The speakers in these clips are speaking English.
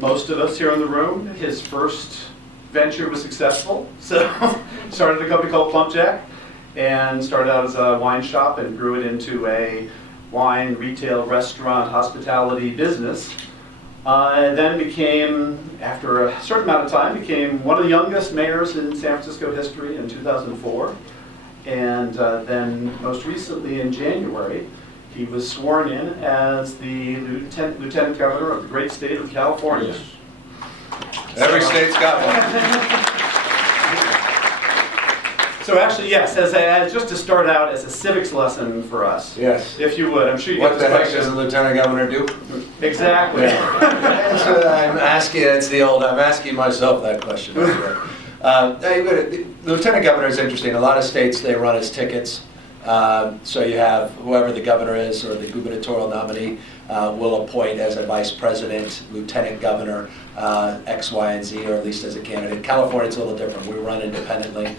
most of us here in the room, his first venture was successful. So started a company called Plumpjack and started out as a wine shop and grew it into a wine, retail, restaurant, hospitality business. And then became, after a certain amount of time, became one of the youngest mayors in San Francisco history in 2004. And then most recently in January, he was sworn in as the Lieutenant Governor of the great state of California. Yes. Every state's got one. So actually, yes, as just to start out as a civics lesson for us. Yes. If you would, I'm sure you What get the this heck question. does the Lieutenant Governor do? Exactly. That's what I'm asking. It's the old. I'm asking myself that question. The Lieutenant Governor is interesting. A lot of states they run as tickets. So you have whoever the governor is or the gubernatorial nominee will appoint as a vice president, lieutenant governor, X, Y, and Z, or at least as a candidate. California, it's a little different. We run independently.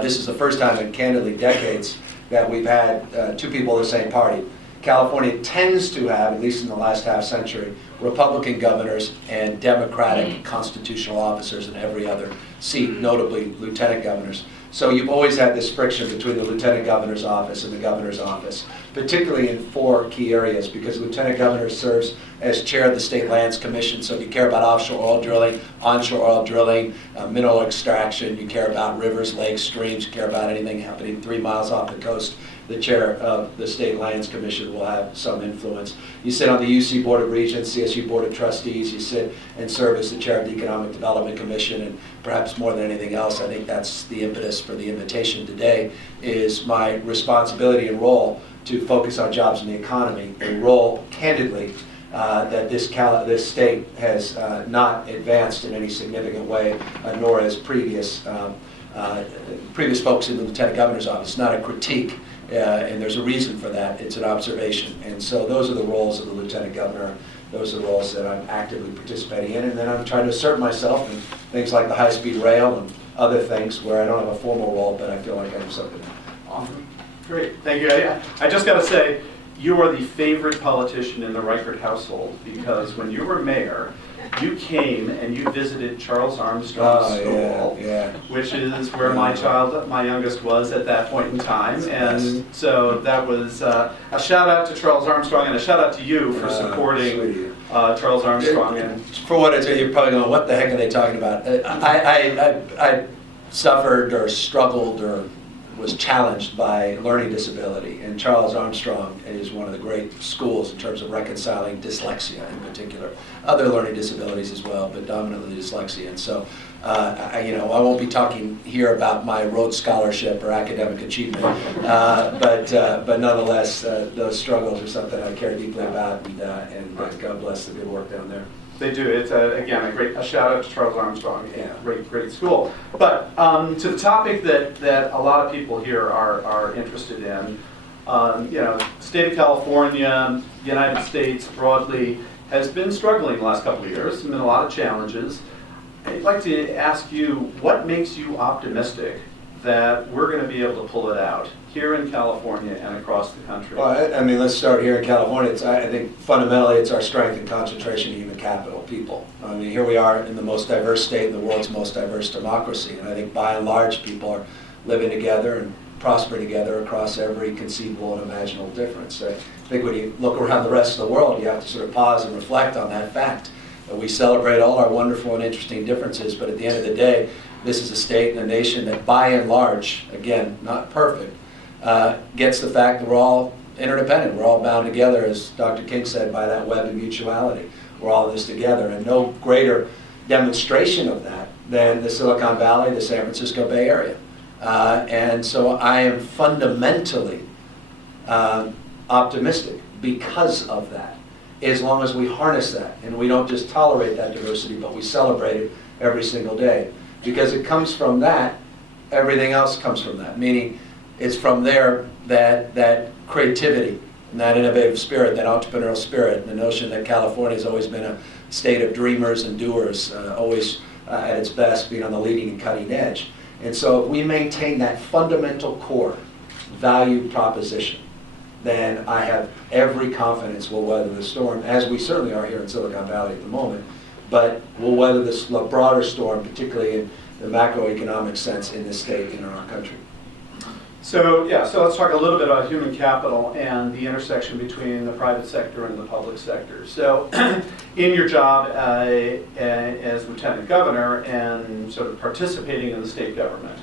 This is the first time in candidly decades that we've had two people of the same party. California tends to have, at least in the last half century, Republican governors and Democratic constitutional officers in every other seat, notably lieutenant governors. So you've always had this friction between the lieutenant governor's office and the governor's office, particularly in four key areas, because the lieutenant governor serves as chair of the State Lands Commission. So if you care about offshore oil drilling, onshore oil drilling, mineral extraction, you care about rivers, lakes, streams, you care about anything happening 3 miles off the coast, the chair of the State Lands Commission will have some influence. You sit on the UC Board of Regents, CSU Board of Trustees, you sit and serve as the chair of the Economic Development Commission, and perhaps more than anything else, I think that's the impetus for the invitation today, is my responsibility and role to focus on jobs and the economy, a role, candidly, that this state has not advanced in any significant way, nor has previous folks in the Lieutenant Governor's office. It's not a critique. And there's a reason for that. It's an observation. And so those are the roles of the Lieutenant Governor. Those are the roles that I'm actively participating in. And then I'm trying to assert myself in things like the high-speed rail and other things where I don't have a formal role, but I feel like I have something. Awesome. Great. Thank you. I just got to say, you are the favorite politician in the Reichert household, because when you were mayor, you came and you visited Charles Armstrong's school, which is where my youngest was at that point in time. And so that was a shout out to Charles Armstrong and a shout out to you for supporting Charles Armstrong. And for what it's, you're probably going, what the heck are they talking about? I suffered or struggled or was challenged by learning disability, and Charles Armstrong is one of the great schools in terms of reconciling dyslexia in particular, other learning disabilities as well, but dominantly dyslexia. And so I won't be talking here about my Rhodes Scholarship or academic achievement, but nonetheless, those struggles are something I care deeply about, and God bless the good work down there. They do. It's again a shout out to Charles Armstrong. Yeah. Great school. But to the topic that a lot of people here are interested in, state of California, United States broadly has been struggling the last couple of years. There's been a lot of challenges. I'd like to ask you, what makes you optimistic that we're going to be able to pull it out here in California and across the country? Well, I mean, let's start here in California. I think fundamentally it's our strength and concentration of human capital, people. I mean, here we are in the most diverse state in the world's most diverse democracy, and I think by and large people are living together and prospering together across every conceivable and imaginable difference. I think when you look around the rest of the world, you have to sort of pause and reflect on that fact. We celebrate all our wonderful and interesting differences, but at the end of the day, this is a state and a nation that by and large, again, not perfect, gets the fact that we're all interdependent. We're all bound together, as Dr. King said, by that web of mutuality. We're all in this together, and no greater demonstration of that than the Silicon Valley, the San Francisco Bay Area. And so I am fundamentally optimistic because of that, as long as we harness that and we don't just tolerate that diversity, but we celebrate it every single day. Because it comes from that, everything else comes from that. Meaning, it's from there that creativity and that innovative spirit, that entrepreneurial spirit, and the notion that California has always been a state of dreamers and doers, always at its best, being on the leading and cutting edge. And so if we maintain that fundamental core value proposition, then I have every confidence we'll weather the storm, as we certainly are here in Silicon Valley at the moment. but we'll weather this broader storm, particularly in the macroeconomic sense in this state and in our country. So let's talk a little bit about human capital and the intersection between the private sector and the public sector. So in your job as Lieutenant Governor and sort of participating in the state government,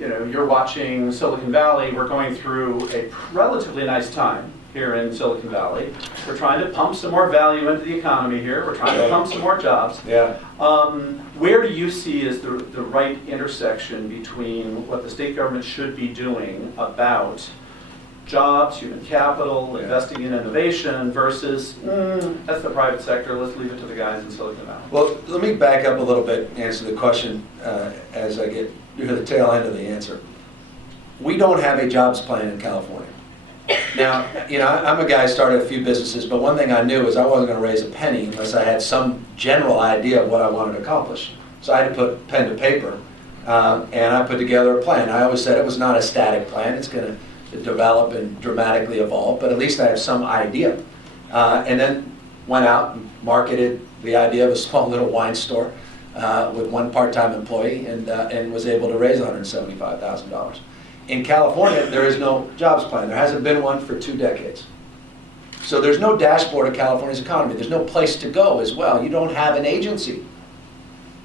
you're watching Silicon Valley. We're going through a relatively nice time here in Silicon Valley. We're trying to pump some more value into the economy here. We're trying to pump some more jobs. Yeah. Where do you see as the right intersection between what the state government should be doing about jobs, human capital, investing in innovation versus, that's the private sector, let's leave it to the guys in Silicon Valley? Well, let me back up a little bit and answer the question as I get to the tail end of the answer. We don't have a jobs plan in California. Now, I'm a guy who started a few businesses, but one thing I knew is I wasn't going to raise a penny unless I had some general idea of what I wanted to accomplish. So I had to put pen to paper, and I put together a plan. I always said it was not a static plan. It's going to develop and dramatically evolve, but at least I have some idea. And then went out and marketed the idea of a small little wine store with one part-time employee and was able to raise $175,000. In California, there is no jobs plan. There hasn't been one for 2 decades. So there's no dashboard of California's economy. There's no place to go as well. You don't have an agency.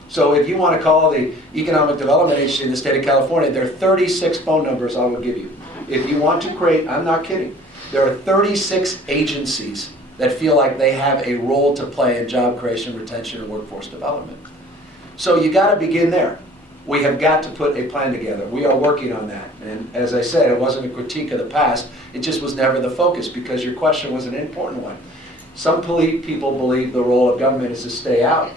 So if you want to call the Economic Development Agency in the state of California, there are 36 phone numbers I will give you. If you want to create, I'm not kidding, there are 36 agencies that feel like they have a role to play in job creation, retention, and workforce development. So you got to begin there. We have got to put a plan together. We are working on that. And as I said, it wasn't a critique of the past. It just was never the focus because your question was an important one. Some people believe the role of government is to stay out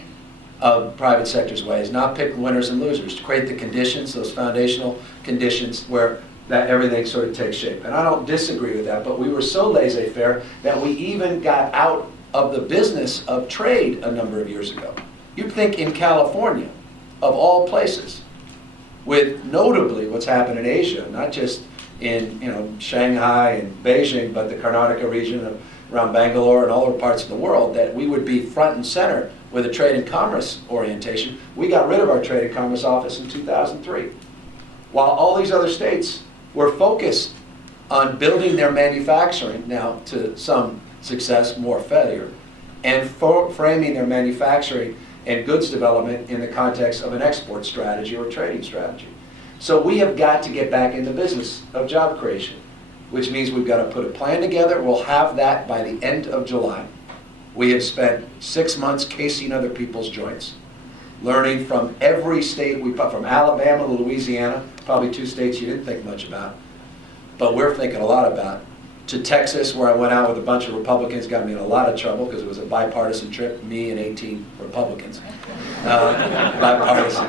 of private sector's ways, not pick winners and losers, to create the conditions, those foundational conditions where that everything sort of takes shape. And I don't disagree with that, but we were so laissez-faire that we even got out of the business of trade a number of years ago. You'd think in California, of all places, with notably what's happened in Asia, not just in Shanghai and Beijing, but the Karnataka region around Bangalore and all other parts of the world, that we would be front and center with a trade and commerce orientation. We got rid of our trade and commerce office in 2003. While all these other states were focused on building their manufacturing, now to some success, more failure, and framing their manufacturing and goods development in the context of an export strategy or trading strategy. So we have got to get back in the business of job creation, which means we've got to put a plan together. We'll have that by the end of July. We have spent 6 months casing other people's joints, learning from every state, from Alabama to Louisiana, probably 2 states you didn't think much about, but we're thinking a lot about, to Texas, where I went out with a bunch of Republicans, got me in a lot of trouble because it was a bipartisan trip, me and 18 Republicans. Bipartisan,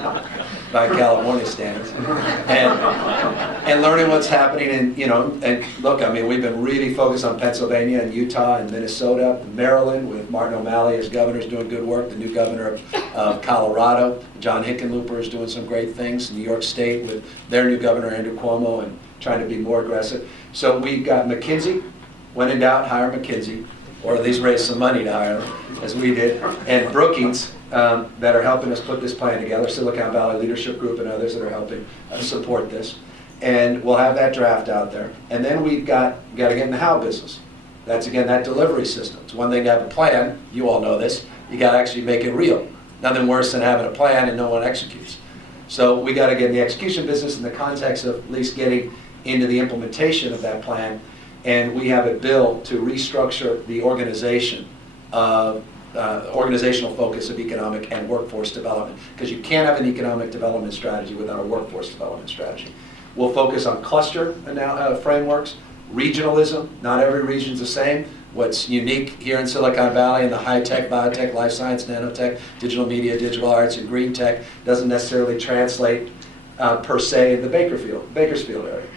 by California standards. And learning what's happening and look, I mean, we've been really focused on Pennsylvania and Utah and Minnesota, Maryland, with Martin O'Malley as governor is doing good work, the new governor of Colorado, John Hickenlooper is doing some great things, New York State with their new governor, Andrew Cuomo, and trying to be more aggressive. So we got McKinsey, when in doubt, hire McKinsey, or at least raise some money to hire them, as we did, and Brookings, that are helping us put this plan together, Silicon Valley Leadership Group and others that are helping support this. And we'll have that draft out there. And then we've got to get in the how business. That's, again, that delivery system. It's one thing to have a plan, you all know this, you got to actually make it real. Nothing worse than having a plan and no one executes. So we got to get in the execution business in the context of at least getting into the implementation of that plan, and we have a bill to restructure the organization of organizational focus of economic and workforce development, because you can't have an economic development strategy without a workforce development strategy. We'll focus on cluster frameworks, regionalism, not every region's the same. What's unique here in Silicon Valley in the high-tech, biotech, life science, nanotech, digital media, digital arts, and green tech doesn't necessarily translate per se in the Bakersfield area,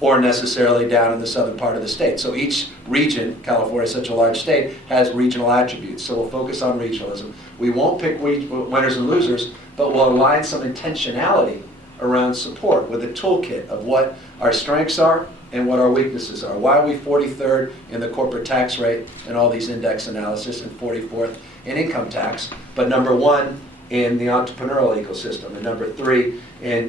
or necessarily down in the southern part of the state. So each region, California is such a large state, has regional attributes. So we'll focus on regionalism. We won't pick winners and losers, but we'll align some intentionality around support with a toolkit of what our strengths are and what our weaknesses are. Why are we 43rd in the corporate tax rate and all these index analysis, and 44th in income tax, but number 1 in the entrepreneurial ecosystem, and number 3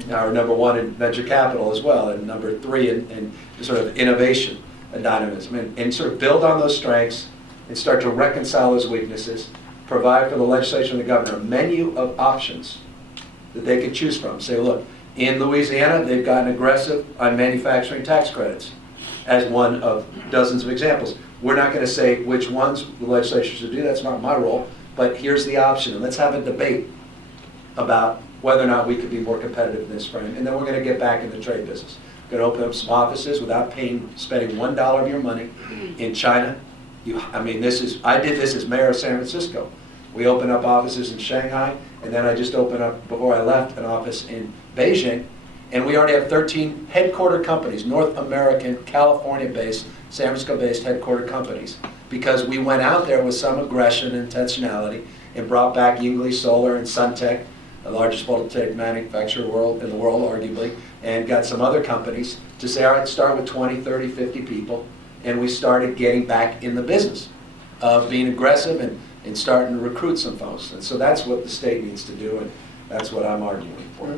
or number 1 in venture capital as well, and number 3 in sort of innovation and dynamism, and sort of build on those strengths and start to reconcile those weaknesses, provide for the legislature and the governor a menu of options that they can choose from. Say, look, in Louisiana, they've gotten aggressive on manufacturing tax credits as one of dozens of examples. We're not going to say which ones the legislature should do. That's not my role. But here's the option, and let's have a debate about whether or not we could be more competitive in this frame. And then we're going to get back in the trade business. We're going to open up some offices without spending $1 of your money in China. I did this as mayor of San Francisco. We opened up offices in Shanghai, and then I just opened up, before I left, an office in Beijing. And we already have 13 headquartered companies, North American, California-based, San Francisco-based headquartered companies, because we went out there with some aggression and intentionality and brought back Yingli Solar and Suntech, the largest photovoltaic manufacturer in the world, arguably, and got some other companies to say, all right, start with 20, 30, 50 people, and we started getting back in the business of being aggressive and starting to recruit some folks. And so that's what the state needs to do, and that's what I'm arguing for.